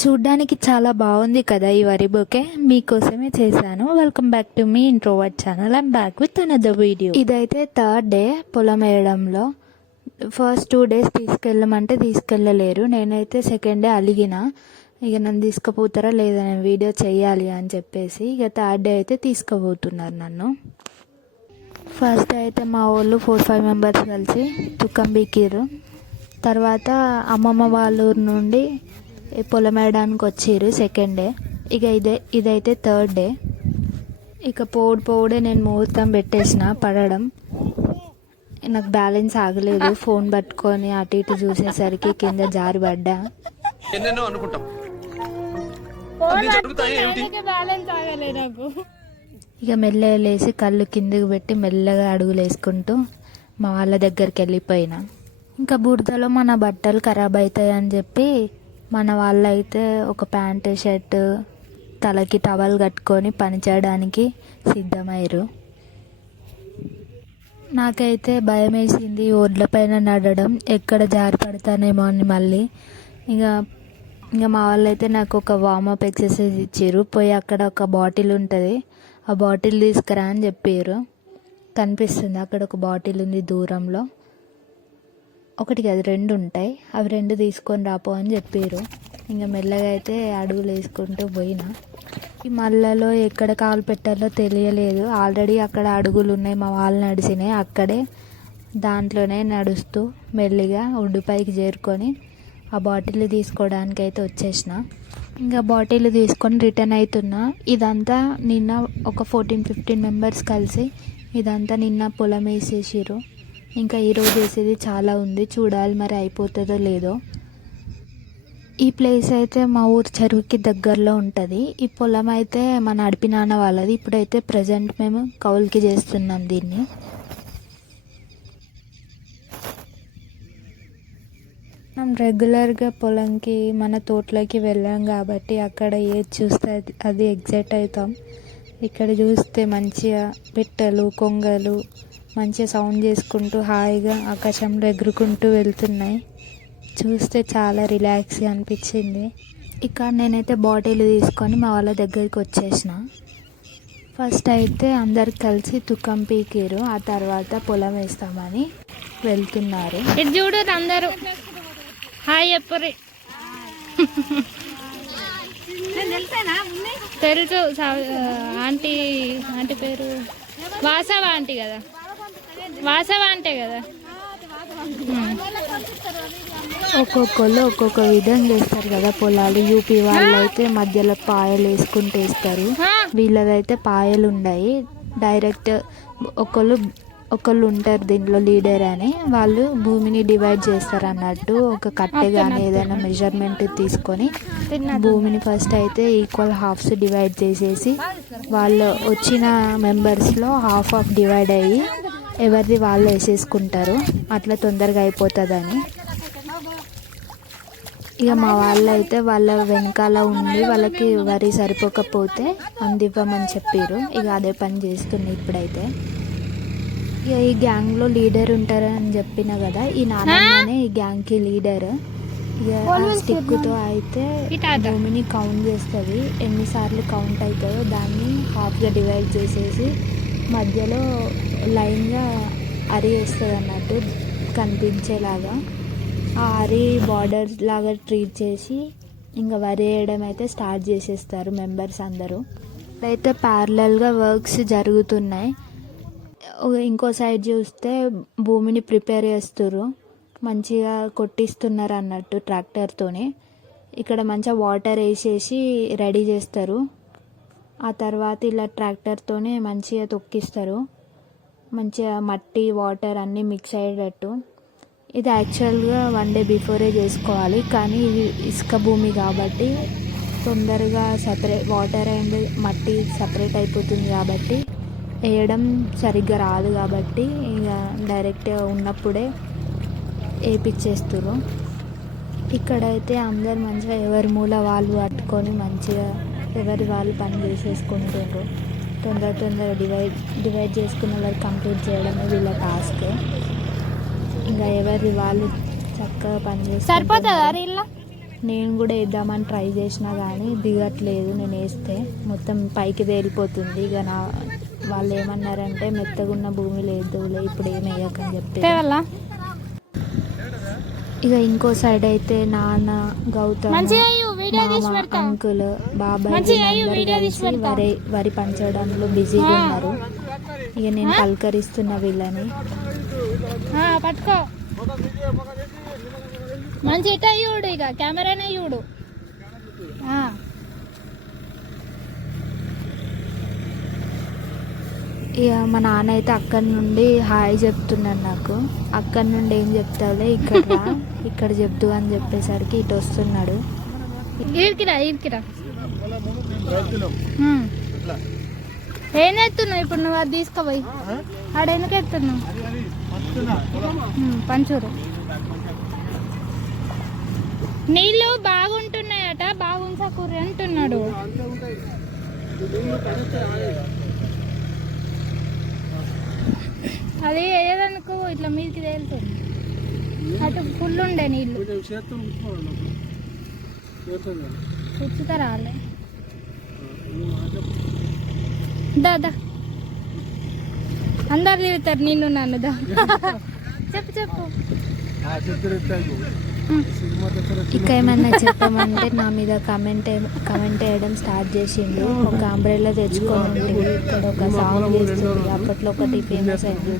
చూడ్డానికి చాలా బాగుంది కదా ఈ వరి బొకే. మీకోసమే చేశాను. Welcome back to me introvert channel. I'm back with another video. ఇదైతే థర్డ్ డే పొలం వేయడంలో. First 2 days తీసుకెళ్ళమంటే తీసుకెళ్ళలేరు. నేనైతే సెకండ్ డే అలిగిన, ఇక నన్ను తీసుకుపోతారా లేదా నేను వీడియో చేయాలి అని చెప్పేసి ఇక థర్డ్ డే అయితే తీసుకుపోతున్నారు నన్ను. ఫస్ట్ డే అయితే మా వాళ్ళు 4-5 members కలిసి తుక్కం బీకిర్రు. తర్వాత అమ్మమ్మ వాళ్ళ ఊరు నుండి పొలం వేయడానికి వచ్చారు సెకండ్ డే. ఇక ఇదైతే థర్డ్ డే. ఇక పోడే నేను ముహూర్తం పెట్టేసిన పడడం. నాకు బ్యాలెన్స్ ఆగలేదు, ఫోన్ పట్టుకొని అటు ఇటు చూసేసరికి కింద జారి పడ్డా. ఇక మెల్లగా లేసి కళ్ళు కిందకి పెట్టి మెల్లగా అడుగులు వేసుకుంటూ మా వాళ్ళ దగ్గరికి వెళ్ళిపోయినా. ఇంకా బురదలో మన బట్టలు ఖరాబ్ అవుతాయి అని చెప్పి మన వాళ్ళైతే ఒక ప్యాంటు షర్ట్ తలకి టవల్ కట్టుకొని పని చేయడానికి సిద్ధమయ్యారు. నాకైతే భయం వేసింది ఒడ్ల పైన నడవడం, ఎక్కడ జారి పడతానేమో అని. మళ్ళీ ఇంకా మా వాళ్ళైతే నాకు ఒక వార్మప్ ఎక్సర్సైజ్ ఇచ్చారు. పోయి అక్కడ ఒక బాటిల్ ఉంటుంది, ఆ బాటిల్ తీసుకురా అని చెప్పారు. కనిపిస్తుంది అక్కడ ఒక బాటిల్ ఉంది దూరంలో. ఒకటి కాదు 2 ఉంటాయి, అవి 2 తీసుకొని రాపో అని చెప్పారు. ఇంకా మెల్లగా అయితే అడుగులు వేసుకుంటూ పోయినా. ఈ మళ్ళలో ఎక్కడ కాలు పెట్టాలో తెలియలేదు. ఆల్రెడీ అక్కడ అడుగులు ఉన్నాయి, మా వాళ్ళు నడిచినాయి. అక్కడే దాంట్లోనే నడుస్తూ మెల్లిగా ఒడ్డుపైకి చేరుకొని ఆ బాటిల్ తీసుకోవడానికి అయితే వచ్చేసిన. ఇంకా బాటిల్ తీసుకొని రిటర్న్ అవుతున్నా. ఇదంతా నిన్న ఒక 14-15 members కలిసి ఇదంతా నిన్న పొలం వేసేసారు. ఇంకా ఈరోజు వేసేది చాలా ఉంది, చూడాలి మరి అయిపోతుందో లేదో. ఈ ప్లేస్ అయితే మా ఊరు చెరువుకి దగ్గరలో ఉంటుంది. ఈ పొలం అయితే మా నడిపి నాన్న వాళ్ళది. ఇప్పుడైతే ప్రజెంట్ మేము కౌలుకి చేస్తున్నాం దీన్ని. మనం రెగ్యులర్గా పొలంకి మన తోటలోకి వెళ్ళాం కాబట్టి అక్కడ ఏది చూస్తే అది ఎగ్జైట్ అవుతాం. ఇక్కడ చూస్తే మంచిగా పిట్టలు కొంగలు మంచిగా సౌండ్ చేసుకుంటూ హాయిగా ఆకాశంలో ఎగురుకుంటూ వెళ్తున్నాయి. చూస్తే చాలా రిలాక్స్గా అనిపించింది. ఇక్కడ నేనైతే బాటిల్ తీసుకొని మా వాళ్ళ దగ్గరికి వచ్చేసిన. ఫస్ట్ అయితే అందరు కలిసి తుక్కం పీకిరు, ఆ తర్వాత పొలం వేస్తామని వెళ్తున్నారు. ఇటు చూడు అందరూ హాయ్ చెప్పరి. తెలుసు ఆంటీ పేరు వాసవ ఆంటీ కదా, వాసవ అంటే కదా. ఒక్కొక్కళ్ళు ఒక్కొక్క విధంగా వేస్తారు కదా పొలాలు. యూపీ వాళ్ళు అయితే మధ్యలో పాయలు వేసుకుంటూ వేస్తారు, వీళ్ళదైతే పాయలు ఉన్నాయి. డైరెక్ట్ ఒకళ్ళు ఉంటారు దీంట్లో లీడర్ అని, వాళ్ళు భూమిని డివైడ్ చేస్తారు అన్నట్టు. ఒక కట్టె కానీ ఏదైనా మెజర్మెంట్ తీసుకొని భూమిని ఫస్ట్ అయితే ఈక్వల్ హాఫ్స్ డివైడ్ చేసేసి వాళ్ళు వచ్చిన మెంబర్స్లో హాఫ్ డివైడ్ అయ్యి ఎవరిది వాళ్ళు వేసేసుకుంటారు, అట్లా తొందరగా అయిపోతుందని. ఇక మా వాళ్ళు అయితే వాళ్ళ వెనకాల ఉండి వాళ్ళకి వరి సరిపోకపోతే అందివ్వమని చెప్పారు. ఇక అదే పని చేస్తుంది ఇప్పుడైతే. ఇక ఈ గ్యాంగ్లో లీడర్ ఉంటారని చెప్పిన కదా, ఈ నాన్ననే ఈ గ్యాంగ్కి లీడర్. ఇక స్టిక్తో అయితే భూమిని కౌంట్ చేస్తుంది, ఎన్నిసార్లు కౌంట్ అవుతుందో దాన్ని హాఫ్గా డివైడ్ చేసేసి మధ్యలో లైన్గా అరి వేస్తుంది అన్నట్టు కనిపించేలాగా. ఆ అరి బార్డర్ లాగా ట్రీట్ చేసి ఇంకా వరి వేయడం అయితే స్టార్ట్ చేసేస్తారు మెంబర్స్ అందరూ. అయితే ప్యారలల్గా వర్క్స్ జరుగుతున్నాయి. ఇంకో సైడ్ చూస్తే భూమిని ప్రిపేర్ చేస్తారు, మంచిగా కొట్టిస్తున్నారు అన్నట్టు ట్రాక్టర్తోనే. ఇక్కడ మంచిగా వాటర్ వేసేసి రెడీ చేస్తారు. ఆ తర్వాత ఇలా ట్రాక్టర్తోనే మంచిగా తొక్కిస్తారు, మంచిగా మట్టి వాటర్ అన్నీ మిక్స్ అయ్యేటట్టు. ఇది యాక్చువల్గా 1 day బిఫోరే చేసుకోవాలి, కానీ ఇది ఇసుక భూమి కాబట్టి తొందరగా వాటర్ అండ్ మట్టి సపరేట్ అయిపోతుంది కాబట్టి వేయడం సరిగ్గా రాదు. కాబట్టి ఇక డైరెక్ట్ ఉన్నప్పుడే వేయించేస్తారు. ఇక్కడైతే అందరు మంచిగా ఎవరి మూల వాళ్ళు పట్టుకొని మంచిగా ఎవరి వాళ్ళు పని చేసేసుకుంటారు. తొందర డివైడ్ చేసుకున్న వాళ్ళు కంప్లీట్ చేయడమే వీళ్ళ టాస్క్. ఇంకా ఎవరి వాళ్ళు చక్కగా పని చేస్తారు. సరిపోతుందా ఇలా నేను కూడా వేద్దామని ట్రై చేసినా కానీ దిగట్లేదు. నేను వేస్తే మొత్తం పైకి తేలిపోతుంది. ఇక వాళ్ళు ఏమన్నారంటే మెత్తగా ఉన్న భూమి లేదులే ఇప్పుడు ఏమి వేయకని చెప్పి. ఇక ఇంకో సైడ్ అయితే నాన్న, గౌతమ్, మామ, అంకుల్, బాబాయ్ అందరూ కలిసి వరి పంచడంలో బిజీగా ఉన్నారు. ఇక నేను పలకరిస్తున్న వీళ్ళని. పట్టుకో మంచి ఇట చూడు, ఇక కెమెరానే చూడు. ఇక మా నాన్న అయితే అక్కడి నుండి హాయ్ చెప్తున్నాడు నాకు. అక్కడి నుండి ఏం చెప్తావులే ఇక్కడ చెప్తూ అని చెప్పేసరికి ఇటు వస్తున్నాడు. ఇరికిరా ఏం ఎత్తున్నావు ఇప్పుడు నువ్వు? అది తీసుకుపోయి ఆడ ఎందుకు ఎత్తున్నావు? పంచూరు నీళ్ళు బాగుంటున్నాయట, బాగుంచకూరి అంటున్నాడు. అది ఏదనుకో ఇట్లా మీదకి తేలుతుంది. అటు ఫుల్ ఉండే నీళ్ళు కూర్చుతారా వాళ్ళే. దాదా అందరు తిరుగుతారు నిన్ను నన్ను. దా చెప్పు ఇక ఏమన్నా చెప్పమంటే నా మీద కమెంట్ వేయడం స్టార్ట్ చేసిండు. ఒక అంబ్రెల్లా తెచ్చుకొని ఇక్కడ ఒక సాంగ్ చేస్తుంది. అప్పట్లో ఒకటి ఫేమస్ అయింది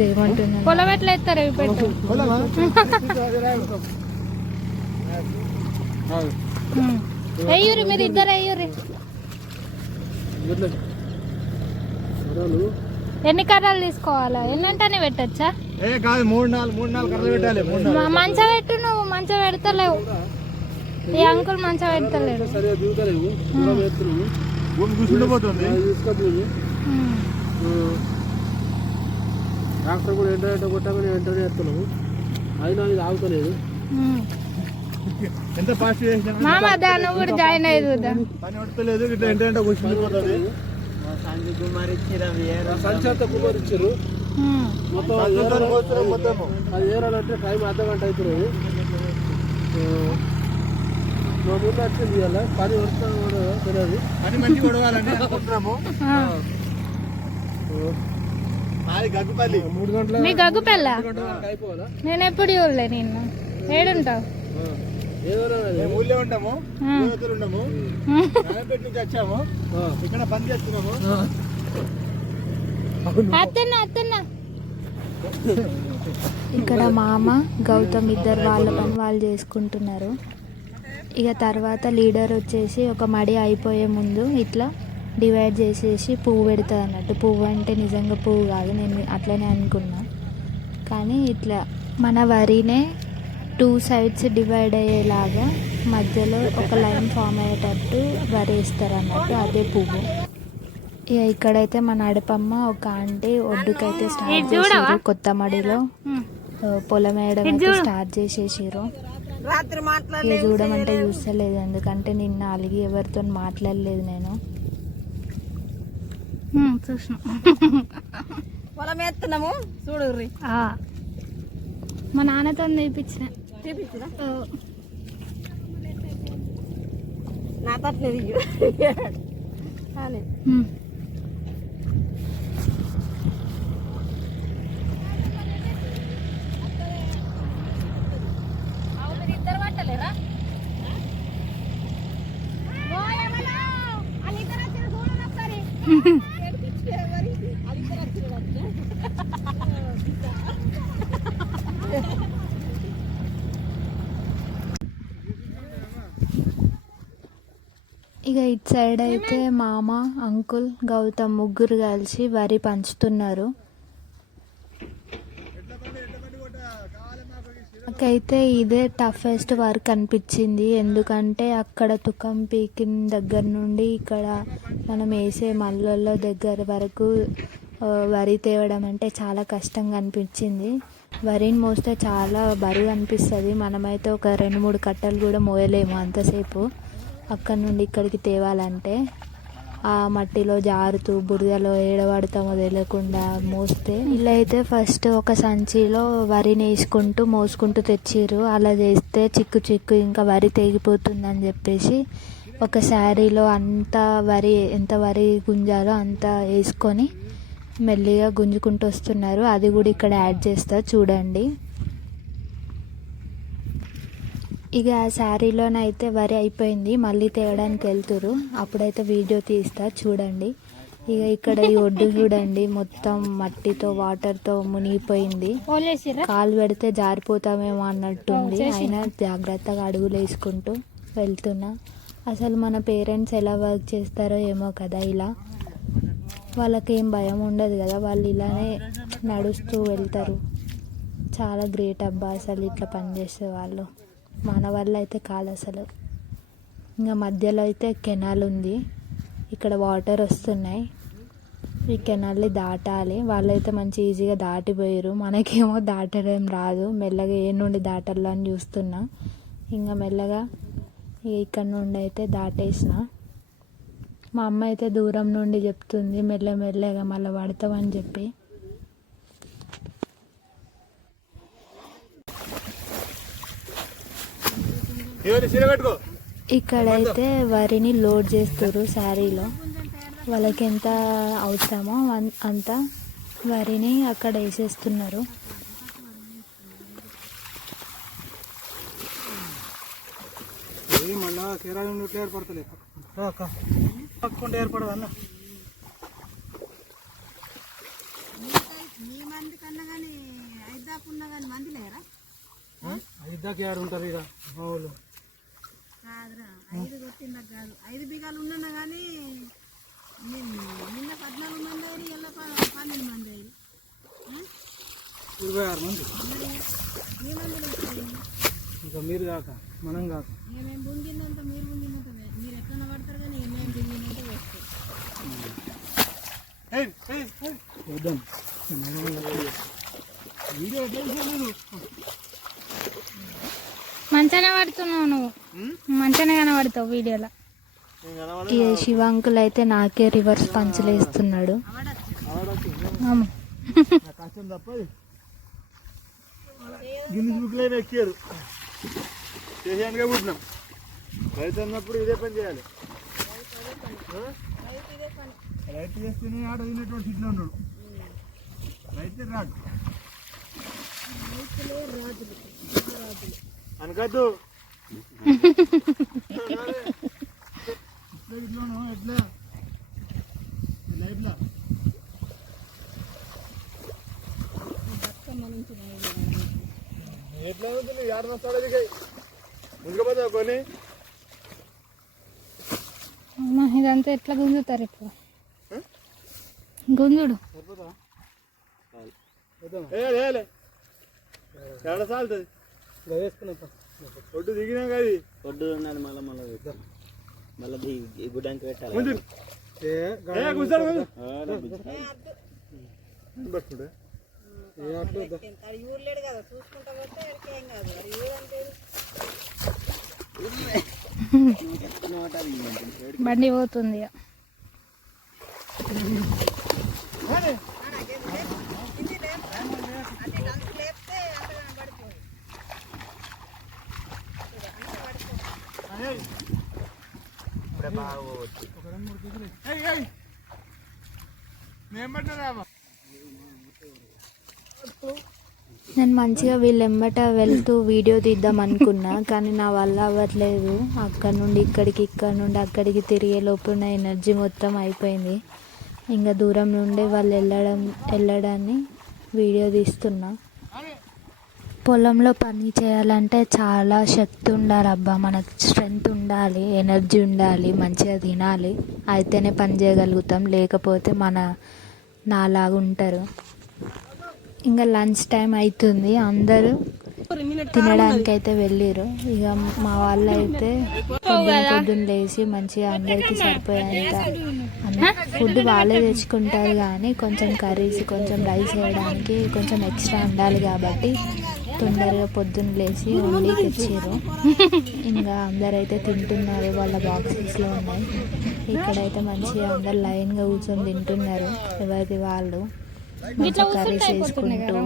చేయమంటున్నాను. పొలం ఎట్లా ఎత్తారు పెట్టు. అయ్యూరి మీరు ఇద్దరు అయ్యూరి. ఎన్ని కర్రలు తీసుకోవాలా? ఎన్నంటనే పెట్టచ్చా? మంచం పెట్టు. నువ్వు మంచం పెడతలేవు. ఈ అంకుల్ మంచం పెడతలేడు. మామ దా నువ్వు కూడా జాయిన్ అయ్యేదా? సంచాత కుమార్ ఇచ్చారు మొత్తం అది ఏరాలంటే టైం అర్ధగంట అవుతుంది. మా ముందు వచ్చింది ఇవాళ పని వస్తాం కూడా తెలియదు. పని మంచి కొడవాలని అనుకుంటున్నాము. 3 గంటల మీ గగ్గుపల్ల అయిపోవాలా? నేను ఎప్పుడు చూడలే. నిన్ను ఏడుంటావు? ఊళ్ళో ఉంటాము, ఉండము, రాయపేట నుంచి వచ్చాము, ఇక్కడ పని చేస్తున్నాము. ఇక్కడ మామ, గౌతమ్ ఇద్దరు వాళ్ళ పని వాళ్ళు చేసుకుంటున్నారు. ఇక తర్వాత లీడర్ వచ్చేసి ఒక మడి అయిపోయే ముందు ఇట్లా డివైడ్ చేసేసి పువ్వు పెడుతుంది అన్నట్టు. పువ్వు అంటే నిజంగా పువ్వు కాదు, నేను అట్లనే అనుకున్నా. కానీ ఇట్లా మన వరినే 2 సైడ్స్ డివైడ్ అయ్యేలాగా మధ్యలో ఒక లైన్ ఫామ్ అయ్యేటట్టు వరేస్తారు అన్నట్టు. అదే పువ్వు. ఇక ఇక్కడైతే మన నడపమ్మ ఒక ఆంటీ ఒడ్డుకైతే స్టార్ట్ చేసారు. కొత్త మడిలో పొలం వేయడం అయితే స్టార్ట్ చేసేసారు. ఇక చూడమంటే చూస్తలేదు, ఎందుకంటే నిన్న అలిగి ఎవరితో మాట్లాడలేదు నేను. చూసిన పొలం వేస్తున్నాము చూడు. మా నాన్నతో నేర్పించిన నా తట్లేదు. ఇద్దరు పట్టలేరా? ఇక ఇటు సైడ్ అయితే మామ, అంకుల్, గౌతమ్ ముగ్గురు కలిసి వరి పంచుతున్నారు. నాకైతే ఇదే టఫెస్ట్ వర్క్ అనిపించింది. ఎందుకంటే అక్కడ తుకం పీకిన దగ్గర నుండి ఇక్కడ మనం వేసే మల్లల దగ్గర వరకు వరి తేవడం అంటే చాలా కష్టంగా అనిపించింది. వరిని మోస్తే చాలా బరువు అనిపిస్తుంది. మనమైతే ఒక 2-3 కట్టలు కూడా మోయలేము అంతసేపు అక్కడ నుండి ఇక్కడికి తేవాలంటే. ఆ మట్టిలో జారుతూ బురదలో ఏడబడతామో తెలియకుండా మోస్తే ఇలా అయితే ఫస్ట్ ఒక సంచిలో వరిని వేసుకుంటూ మోసుకుంటూ తెచ్చిర్రు. అలా చేస్తే చిక్కు ఇంకా వరి తెగిపోతుందని చెప్పేసి ఒక శారీలో ఎంత వరి గుంజాలో అంత వేసుకొని మెల్లిగా గుంజుకుంటూ వస్తున్నారు. అది కూడా ఇక్కడ యాడ్ చేస్తా చూడండి. ఇక ఆ శారీలోనైతే వరి అయిపోయింది, మళ్ళీ తేయడానికి వెళ్తురు. అప్పుడైతే వీడియో తీస్తా చూడండి. ఇక ఇక్కడ ఈ ఒడ్డు చూడండి, మొత్తం మట్టితో వాటర్తో మునిగిపోయింది. కాలు పెడితే జారిపోతామేమో అన్నట్టుంది. అయినా జాగ్రత్తగా అడుగులు వేసుకుంటూ వెళ్తున్నా. అసలు మన పేరెంట్స్ ఎలా వర్క్ చేస్తారో ఏమో కదా, ఇలా వాళ్ళకేం భయం ఉండదు కదా, వాళ్ళు ఇలానే నడుస్తూ వెళ్తారు. చాలా గ్రేట్ అబ్బా అసలు ఇట్లా పనిచేసే వాళ్ళు. మన వల్ల అయితే కాదు అసలు. ఇంకా మధ్యలో అయితే కెనాల్ ఉంది, ఇక్కడ వాటర్ వస్తున్నాయి. ఈ కెనాల్ని దాటాలి. వాళ్ళైతే మంచి ఈజీగా దాటిపోయారు, మనకేమో దాటడం రాదు. మెల్లగా ఏ నుండి దాటాలో అని చూస్తున్నా. ఇంకా మెల్లగా ఇక్కడ నుండి అయితే దాటేసిన. మా అమ్మ అయితే దూరం నుండి చెప్తుంది మెల్లగా మళ్ళీ పడతామని చెప్పి. ఇక్కడైతే వరిని లోడ్ చేస్తారు శారీలో. వాళ్ళకి ఎంత అవసరమో అంత వరిని అక్కడ వేసేస్తున్నారు. మళ్ళా కేరళ నుండి ఏర్పడతలే పక్కుంటే ఏర్పడదు అన్న. ఐదాకి ఆడు ఉంటారు ఇక మా వాళ్ళు. 5 బిగాలు ఉన్నా కానీ నిన్న 14 మంది అయ్యి ఇలా 12 మంది అయ్యి 26 మంది. ఇంకా మీరు కాక మనం కాక మేము బుంగినంత మీరు బుంగినంత మీరు ఎట్లా పడతారు కానీ మేము బుంగినంత వేస్తాం. వద్దాం వీడియో మంచిగానే పడుతున్నావు నువ్వు, మంచిగానే కనబడతావు వీడియోలో. ఈ శివ అంకుల్ అయితే నాకే రివర్స్ పంచులు వేస్తున్నాడు. కష్టం తప్ప గిన్నెస్ బుక్ లైన్ ఎక్కారు చేసానుగా పుట్టినాం. రైతు అన్నప్పుడు ఇదే పని చేయాలి. రైతు చేస్తేనే ఆడ తినేటువంటి సిట్లో ఉన్నాడు. రైతే రాదు అనకద్దు. ఇట్లోను ఎట్లా లైఫ్లో ఎట్లా ఉంటుంది 6 వస్తాడు దిగాయి ముందుకపోతావు కొని. ఇదంతా ఎట్లా గుంజుతారు ఇప్పుడు? గుంజుడు ఎక్కడ సాగుతుంది వేసుకున్నా. ఒడ్డు దిగినాం కదా, ఒడ్డు ఉన్నది మళ్ళీ గుడ్డానికి పెట్టాలి. పట్టుకుంటే ఊర్లేడు కదా చూసుకుంటా పెడితే ఏం కాదు. బండి పోతుంది. నేను మంచిగా వీళ్ళెమ్మట వెళ్తూ వీడియో తీద్దాం అనుకున్నా, కానీ నా వల్ల అవ్వట్లేదు. అక్కడ నుండి ఇక్కడికి, ఇక్కడ నుండి అక్కడికి తిరిగే లోపు నా ఎనర్జీ మొత్తం అయిపోయింది. ఇంకా దూరం నుండి వాళ్ళు వెళ్ళడాన్ని వీడియో తీస్తున్నా. పొలంలో పని చేయాలంటే చాలా శక్తి ఉండాలి అబ్బా, మనకు స్ట్రెంగ్త్ ఉండాలి, ఎనర్జీ ఉండాలి, మంచిగా తినాలి, అయితేనే పని చేయగలుగుతాం. లేకపోతే నాలాగా ఉంటారు. ఇంకా లంచ్ టైం అవుతుంది, అందరూ తినడానికి అయితే వెళ్ళిరు. ఇక మా వాళ్ళు అయితే పొద్దున్న లేచి మంచిగా అందరికీ సరిపోయేంత ఫుడ్ వాళ్ళే తెచ్చుకుంటారు. కానీ కొంచెం కర్రీస్, కొంచెం రైస్ వేయడానికి కొంచెం ఎక్స్ట్రా ఉండాలి కాబట్టి తొందరగా పొద్దున్న లేచి వండి తెచ్చారు. ఇంకా అందరైతే తింటున్నారు, వాళ్ళ బాక్సెస్లో ఉన్నాయి. ఇక్కడైతే మంచిగా అందరు లైన్గా కూర్చొని తింటున్నారు, ఎవరిది వాళ్ళు మంచిగా కర్రీస్ వేసుకుంటూ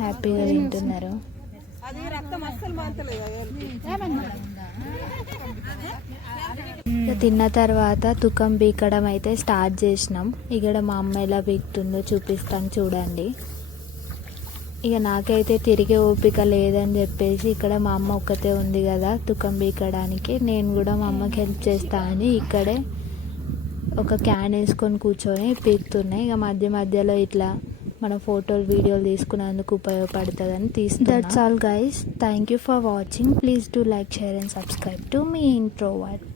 హ్యాపీగా తింటున్నారు. అది రక్తం అస్సలు మాంతలేదు. ఇక తిన్న తర్వాత తుకం బీకడం అయితే స్టార్ట్ చేసినాం. ఇక్కడ మా అమ్మ ఎలా బీకుతుందో చూపిస్తాను చూడండి. ఇక నాకైతే తిరిగే ఓపిక లేదని చెప్పేసి ఇక్కడ మా అమ్మ ఒక్కతే ఉంది కదా తుకం బీకడానికి, నేను కూడా మా అమ్మకి హెల్ప్ చేస్తా అని ఇక్కడే ఒక క్యాన్ వేసుకొని కూర్చొని పీకుతున్నాయి. ఇక మధ్య మధ్యలో ఇట్లా మన ఫోటోలు వీడియోలు తీసుకునేందుకు ఉపయోగపడుతుందని తీస్తున్నా. That's all guys, thank you for watching. Please do like, share and subscribe to me introvert.